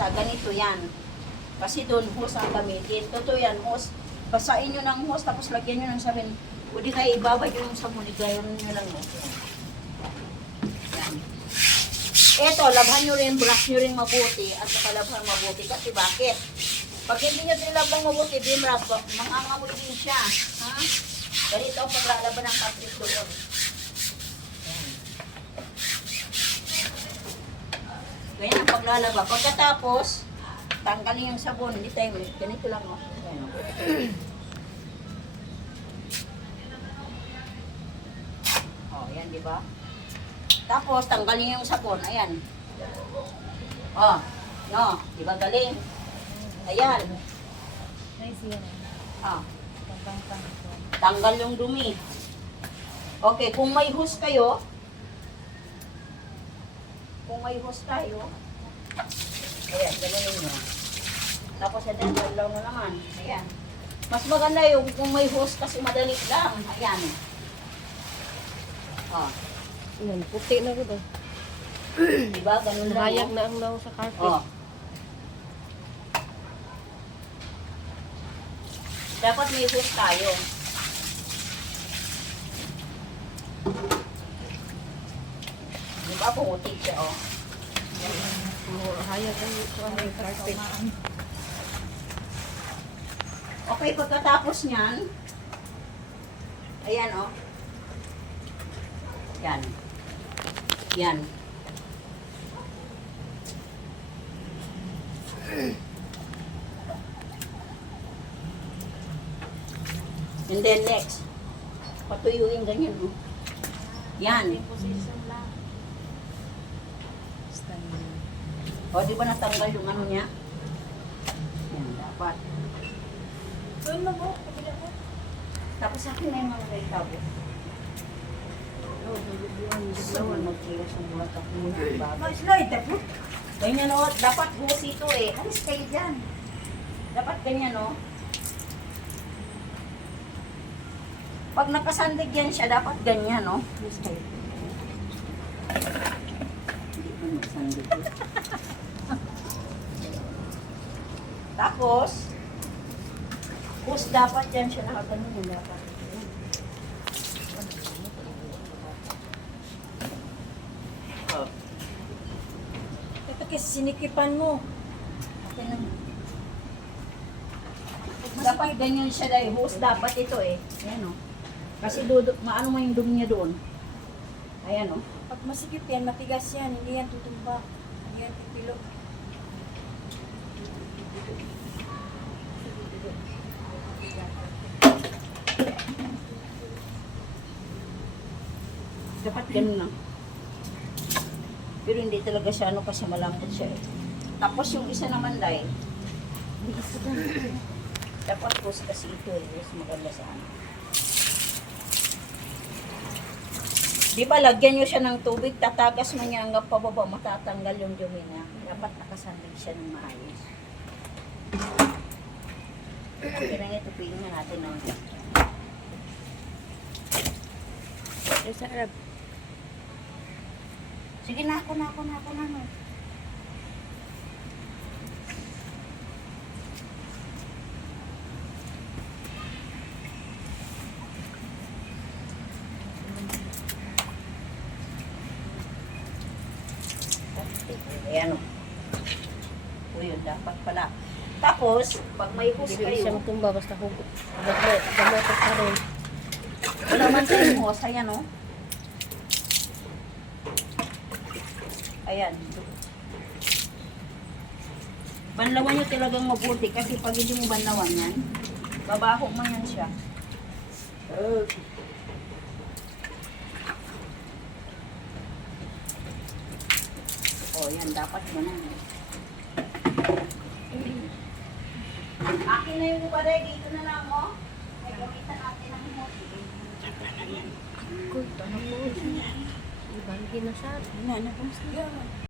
isa, ganito yan. Kasi doon hose ang gamitin. Totoo yan, hose. Basain nyo ng hose, tapos lagyan nyo ng sabon. O di kayo ibabad nyo ng sabon, igayon nyo lang. Yan. Eto, labhan nyo rin, brush nyo rin mabuti, at saka labhan mabuti. Kasi bakit? Pag hindi nyo nilabang mabuti, bimrap, mangangamoy din siya. Ha? Ganito ang paglalaban ng cartridge doon. Ganyan ang paglalaba. Pagkatapos, tanggalin yung sabon. Hindi tayo ulit. Ganito lang. Oh. Ayan, oh. Oh, yan, di ba? Tapos, tanggalin yung sabon. Ayan. Oh, no. Di ba galing? Ayan. Nice yan. Ah. Tanggal yung dumi. Okay, kung may hose kayo, ayan, gano'n nyo. Tapos, tanggal lang mo naman. Ayan. Mas maganda yung kung may hose kasi madali lang. Ayan. Ah. Yan, puti na ko doon. Diba? Ganun lang. Mayag Oh. na ang naw sa carpet. Oh. Dapat may hose tayo. Diba? Pumutik siya, oh. Hayag ang ito ang carpet. Okay, pagkatapos niyan, ayan, oh. Yan. Yan. And then next, patuyuin ganyan, oh. Yan. O, di ba natanggal yung ano niya? Yan, dapat. Doon na po, kabila po. Tapos akin na yung mga tabo. Sawa, magkilos ng mga tapo na. Ganyan, o. Dapat hose ito, eh. Alis kayo dyan. Dapat ganyan, o. Pag nakasandig yan siya, dapat ganyan, no? Hindi ko nakasandig yun. Tapos, hose dapat yan siya nakaganyan yung dapat. Oh. Ito kasi sinikipan mo. Okay na. Dapat ganyan siya dahil hose dapat ito eh. Ayan, oh. Kasi maano mo yung dumi niya doon. Ayan, oh. Pag masikip yan, matigas yan. Hindi yan tutumba. Hindi yan pipilo. Dapat ganun lang. Pero hindi talaga siya ano kasi malambot siya eh. Tapos yung isa naman dahil, dapat hose kasi ito eh. Mas maganda sa ano. Di ba lagyan nyo siya ng tubig, tatagas mo niya hanggang pababa, matatanggal yung dumi niya. Dapat nakasandig siya ng maayos. Okay na ito, pingin natin ng Ay, sa Arab. sige na ako na. No. Ayan o. O yun, dapat pala. Tapos, pag may hose Hindi kayo, siyang tumba, basta hugot. Gamotot ka rin. wala man tayong hose, ayan o. Ayan. Banlawan nyo talagang mabuti kasi pag hindi mo banlawan yan, babaho mo yan siya. Oh, yan, dapat ganun. Akin na yung pare, dito na lang, oh. Ay, gamitan natin ang hose. Kuy, tanong mo. Ibang ginasat. Ano,